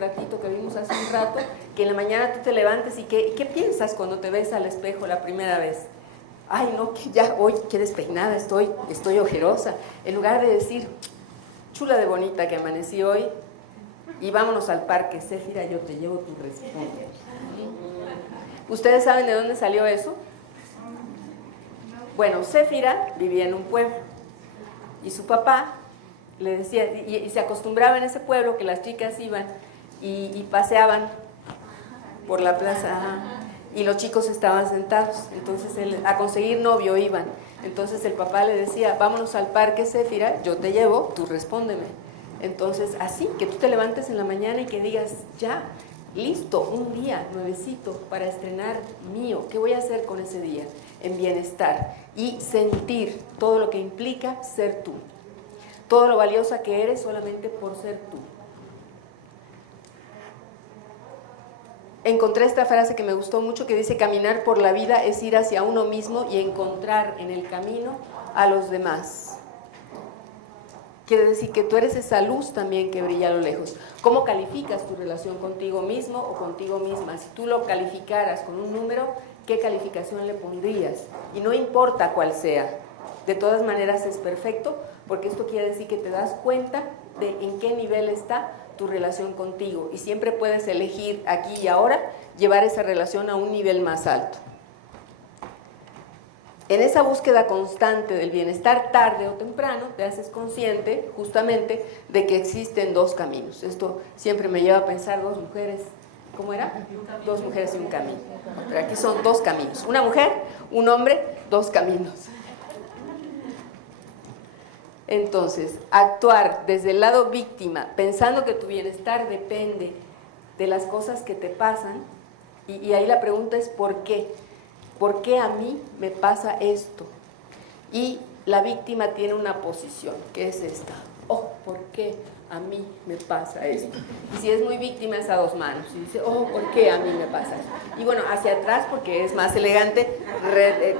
ratito que vimos hace un rato, que en la mañana tú te levantes y ¿qué piensas cuando te ves al espejo la primera vez? Ay, no, que ya hoy, qué despeinada estoy ojerosa. En lugar de decir, chula de bonita que amanecí hoy, y vámonos al parque, Séfira, yo te llevo tu responde. ¿Ustedes saben de dónde salió eso? Bueno, Séfira vivía en un pueblo, y su papá le decía, y se acostumbraba en ese pueblo que las chicas iban y paseaban por la plaza y los chicos estaban sentados, entonces a conseguir novio iban. Entonces el papá le decía, vámonos al parque, Séfira, yo te llevo, tú respóndeme. Entonces así, que tú te levantes en la mañana y que digas, ya, listo, un día nuevecito para estrenar mío, ¿qué voy a hacer con ese día? En bienestar y sentir todo lo que implica ser tú. Todo lo valiosa que eres solamente por ser tú. Encontré esta frase que me gustó mucho que dice, caminar por la vida es ir hacia uno mismo y encontrar en el camino a los demás. Quiere decir que tú eres esa luz también que brilla a lo lejos. ¿Cómo calificas tu relación contigo mismo o contigo misma? Si tú lo calificaras con un número, ¿qué calificación le pondrías? Y no importa cuál sea, de todas maneras es perfecto, porque esto quiere decir que te das cuenta de en qué nivel está tu relación contigo y siempre puedes elegir aquí y ahora llevar esa relación a un nivel más alto. En esa búsqueda constante del bienestar, tarde o temprano, te haces consciente justamente de que existen dos caminos. Esto siempre me lleva a pensar dos mujeres, ¿cómo era? Dos mujeres y un camino. Pero aquí son dos caminos. Una mujer, un hombre, dos caminos. Entonces, actuar desde el lado víctima, pensando que tu bienestar depende de las cosas que te pasan, y ahí la pregunta es ¿por qué? ¿Por qué a mí me pasa esto? Y la víctima tiene una posición, que es esta. Oh, ¿por qué a mí me pasa esto? Y si es muy víctima es a dos manos. Y dice, oh, ¿por qué a mí me pasa esto? Y bueno, hacia atrás, porque es más elegante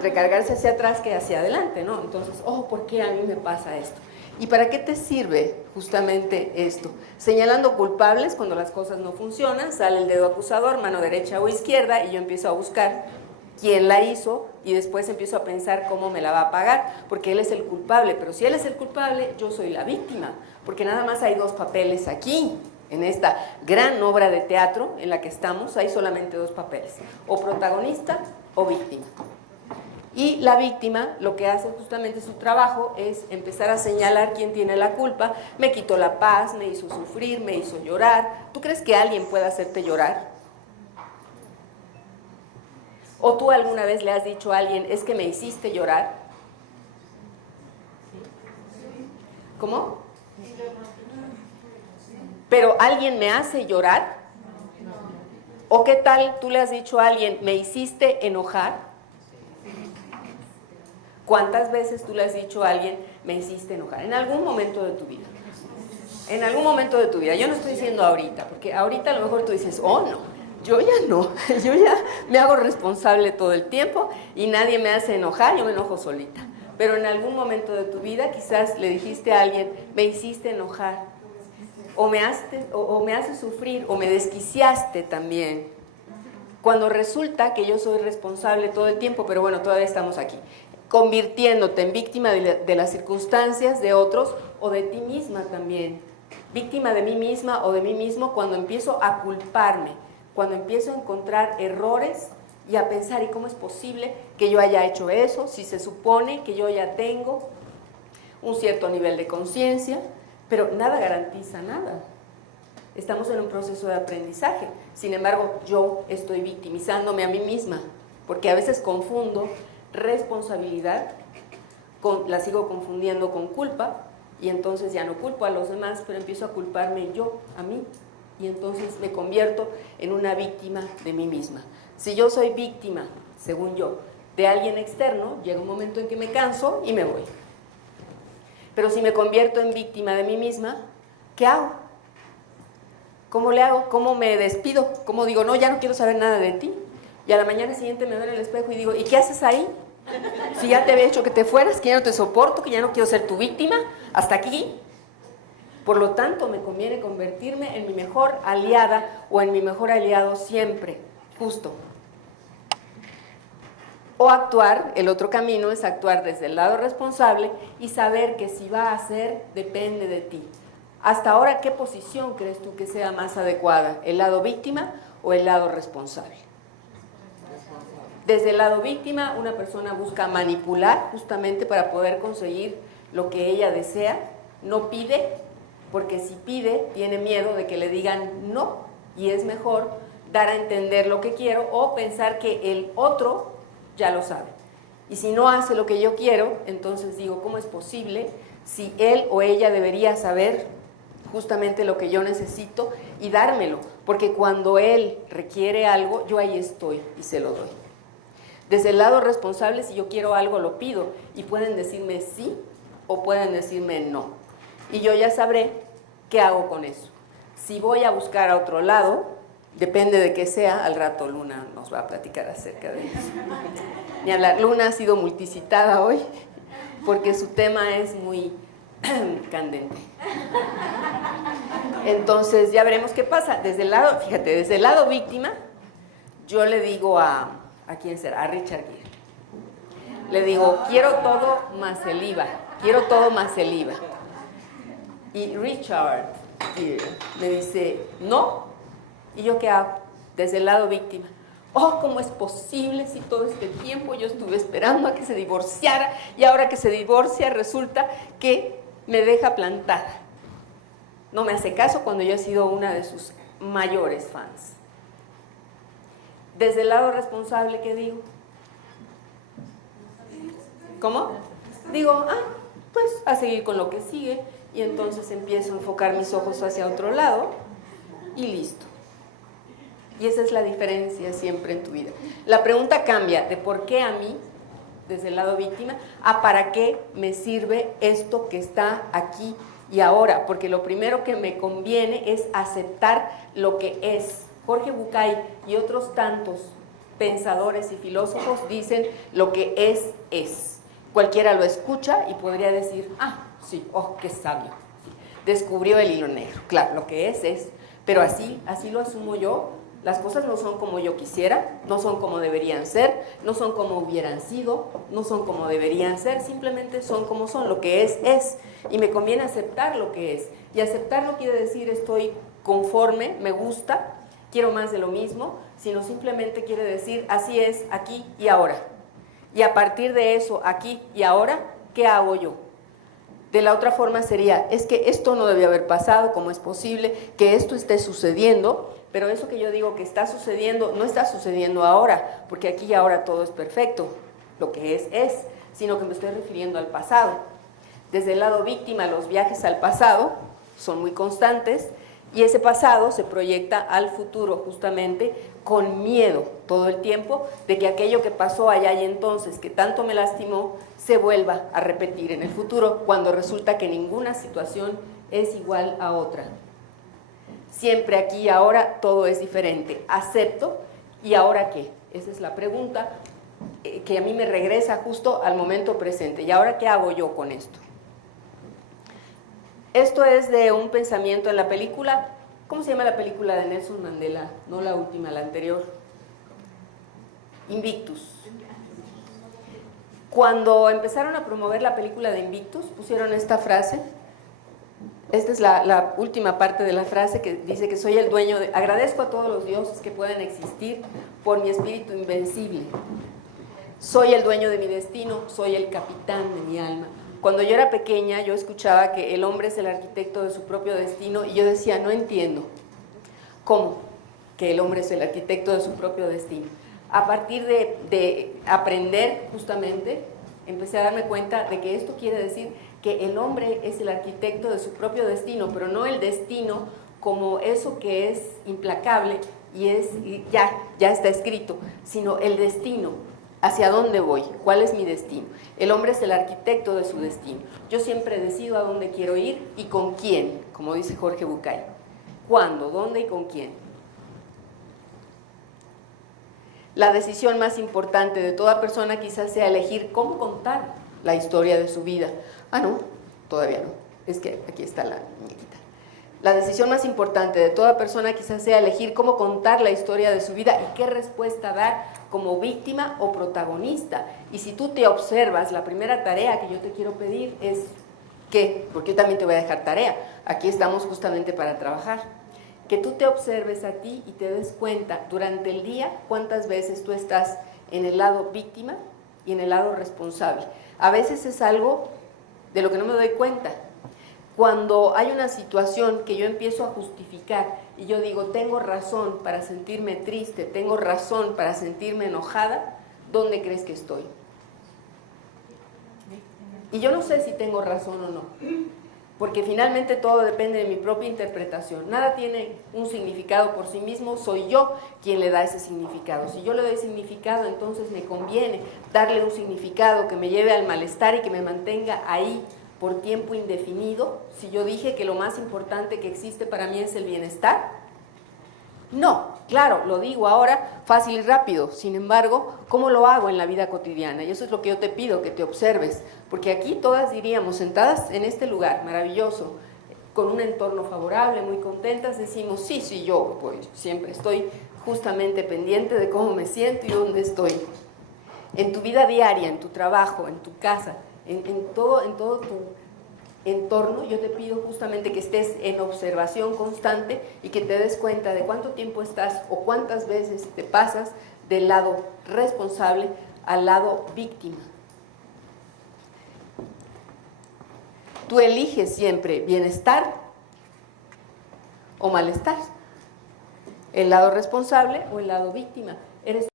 recargarse hacia atrás que hacia adelante, ¿no? Entonces, oh, ¿por qué a mí me pasa esto? ¿Y para qué te sirve justamente esto? Señalando culpables cuando las cosas no funcionan, sale el dedo acusador, mano derecha o izquierda, y yo empiezo a buscar quién la hizo y después empiezo a pensar cómo me la va a pagar, porque él es el culpable, pero si él es el culpable, yo soy la víctima, porque nada más hay dos papeles aquí, en esta gran obra de teatro en la que estamos, hay solamente dos papeles, o protagonista o víctima. Y la víctima lo que hace justamente su trabajo es empezar a señalar quién tiene la culpa, me quitó la paz, me hizo sufrir, me hizo llorar. ¿Tú crees que alguien puede hacerte llorar? ¿O tú alguna vez le has dicho a alguien, es que me hiciste llorar? ¿Cómo? ¿Pero alguien me hace llorar? ¿O qué tal tú le has dicho a alguien, me hiciste enojar? ¿Cuántas veces tú le has dicho a alguien, me hiciste enojar? En algún momento de tu vida. En algún momento de tu vida. Yo no estoy diciendo ahorita, porque ahorita a lo mejor tú dices, oh no, yo ya no, yo ya me hago responsable todo el tiempo y nadie me hace enojar, yo me enojo solita. Pero en algún momento de tu vida quizás le dijiste a alguien, me hiciste enojar, o me haces sufrir, o me desquiciaste también. Cuando resulta que yo soy responsable todo el tiempo, pero bueno, todavía estamos aquí. Convirtiéndote en víctima de las circunstancias de otros o de ti misma también. Víctima de mí misma o de mí mismo cuando empiezo a culparme, cuando empiezo a encontrar errores y a pensar, ¿y cómo es posible que yo haya hecho eso? Si se supone que yo ya tengo un cierto nivel de conciencia, pero nada garantiza nada. Estamos en un proceso de aprendizaje. Sin embargo, yo estoy victimizándome a mí misma, porque a veces confundo responsabilidad, la sigo confundiendo con culpa, y entonces ya no culpo a los demás, pero empiezo a culparme yo, a mí, y entonces me convierto en una víctima de mí misma. Si yo soy víctima, según yo, de alguien externo, llega un momento en que me canso y me voy. Pero si me convierto en víctima de mí misma, ¿qué hago? ¿Cómo le hago? ¿Cómo me despido? ¿Cómo digo, no, ya no quiero saber nada de ti? Y a la mañana siguiente me veo en el espejo y digo, ¿y qué haces ahí? Si ya te había hecho que te fueras, que ya no te soporto, que ya no quiero ser tu víctima, hasta aquí. Por lo tanto, me conviene convertirme en mi mejor aliada o en mi mejor aliado siempre, justo. O actuar, el otro camino es actuar desde el lado responsable y saber que si va a ser, depende de ti. Hasta ahora, ¿qué posición crees tú que sea más adecuada? ¿El lado víctima o el lado responsable? Desde el lado víctima, una persona busca manipular justamente para poder conseguir lo que ella desea. No pide, porque si pide, tiene miedo de que le digan no, y es mejor dar a entender lo que quiero o pensar que el otro ya lo sabe. Y si no hace lo que yo quiero, entonces digo, ¿cómo es posible si él o ella debería saber justamente lo que yo necesito y dármelo? Porque cuando él requiere algo, yo ahí estoy y se lo doy. Desde el lado responsable, si yo quiero algo, lo pido y pueden decirme sí o pueden decirme no. Y yo ya sabré qué hago con eso. Si voy a buscar a otro lado, depende de qué sea, al rato Luna nos va a platicar acerca de eso. Ni hablar, Luna ha sido multicitada hoy porque su tema es muy candente. Entonces ya veremos qué pasa. Desde el lado, fíjate, desde el lado víctima, yo le digo ¿a quién será? A Richard Gere. Le digo, quiero todo más el IVA, quiero todo más el IVA. Y Richard Gere me dice, no. ¿Y yo qué hago? Desde el lado víctima. Oh, ¿cómo es posible si todo este tiempo yo estuve esperando a que se divorciara y ahora que se divorcia resulta que me deja plantada? No me hace caso cuando yo he sido una de sus mayores fans. Desde el lado responsable, ¿qué digo? ¿Cómo? Digo, pues a seguir con lo que sigue, y entonces empiezo a enfocar mis ojos hacia otro lado y listo. Y esa es la diferencia siempre en tu vida. La pregunta cambia de por qué a mí, desde el lado víctima, a para qué me sirve esto que está aquí y ahora, porque lo primero que me conviene es aceptar lo que es. Jorge Bucay y otros tantos pensadores y filósofos dicen lo que es. Cualquiera lo escucha y podría decir, sí, oh, qué sabio. Descubrió el hilo negro. Claro, lo que es. Pero así lo asumo yo. Las cosas no son como yo quisiera, no son como deberían ser, no son como hubieran sido, no son como deberían ser, simplemente son como son. Lo que es. Y me conviene aceptar lo que es. Y aceptar no quiere decir estoy conforme, me gusta, quiero más de lo mismo, sino simplemente quiere decir así es, aquí y ahora. Y a partir de eso, aquí y ahora, ¿qué hago yo? De la otra forma sería, es que esto no debía haber pasado, ¿cómo es posible que esto esté sucediendo? Pero eso que yo digo que está sucediendo, no está sucediendo ahora, porque aquí y ahora todo es perfecto, lo que es, sino que me estoy refiriendo al pasado. Desde el lado víctima, los viajes al pasado son muy constantes, y ese pasado se proyecta al futuro justamente con miedo todo el tiempo de que aquello que pasó allá y entonces, que tanto me lastimó, se vuelva a repetir en el futuro, cuando resulta que ninguna situación es igual a otra. Siempre aquí y ahora todo es diferente. Acepto, ¿y ahora qué? Esa es la pregunta que a mí me regresa justo al momento presente. ¿Y ahora qué hago yo con esto? Esto es de un pensamiento en la película, ¿cómo se llama la película de Nelson Mandela? No la última, la anterior. Invictus. Cuando empezaron a promover la película de Invictus, pusieron esta frase. Esta es la última parte de la frase que dice que soy el dueño de... Agradezco a todos los dioses que pueden existir por mi espíritu invencible. Soy el dueño de mi destino, soy el capitán de mi alma. Cuando yo era pequeña, yo escuchaba que el hombre es el arquitecto de su propio destino y yo decía, no entiendo. ¿Cómo? Que el hombre es el arquitecto de su propio destino. A partir de aprender, justamente, empecé a darme cuenta de que esto quiere decir que el hombre es el arquitecto de su propio destino, pero no el destino como eso que es implacable y ya está escrito, sino el destino. ¿Hacia dónde voy? ¿Cuál es mi destino? El hombre es el arquitecto de su destino. Yo siempre decido a dónde quiero ir y con quién, como dice Jorge Bucay. ¿Cuándo? ¿Dónde y con quién? La decisión más importante de toda persona quizás sea elegir cómo contar la historia de su vida. No, todavía no. es que aquí está la muñequita. La decisión más importante de toda persona quizás sea elegir cómo contar la historia de su vida y qué respuesta dar como víctima o protagonista. Y si tú te observas, la primera tarea que yo te quiero pedir es ¿qué? Porque yo también te voy a dejar tarea. Aquí estamos justamente para trabajar. Que tú te observes a ti y te des cuenta durante el día cuántas veces tú estás en el lado víctima y en el lado responsable. A veces es algo de lo que no me doy cuenta. Cuando hay una situación que yo empiezo a justificar y yo digo, tengo razón para sentirme triste, tengo razón para sentirme enojada, ¿dónde crees que estoy? Y yo no sé si tengo razón o no, porque finalmente todo depende de mi propia interpretación. Nada tiene un significado por sí mismo, soy yo quien le da ese significado. Si yo le doy significado, entonces me conviene darle un significado que me lleve al malestar y que me mantenga ahí por tiempo indefinido. Si yo dije que lo más importante que existe para mí es el bienestar, no, claro, lo digo ahora fácil y rápido. Sin embargo, ¿cómo lo hago en la vida cotidiana? Y eso es lo que yo te pido, que te observes, porque aquí todas diríamos, sentadas en este lugar maravilloso, con un entorno favorable, muy contentas, decimos, sí, yo pues siempre estoy justamente pendiente de cómo me siento y dónde estoy. En tu vida diaria, en tu trabajo, en tu casa, en todo tu entorno, yo te pido justamente que estés en observación constante y que te des cuenta de cuánto tiempo estás o cuántas veces te pasas del lado responsable al lado víctima. Tú eliges siempre bienestar o malestar, el lado responsable o el lado víctima. Eres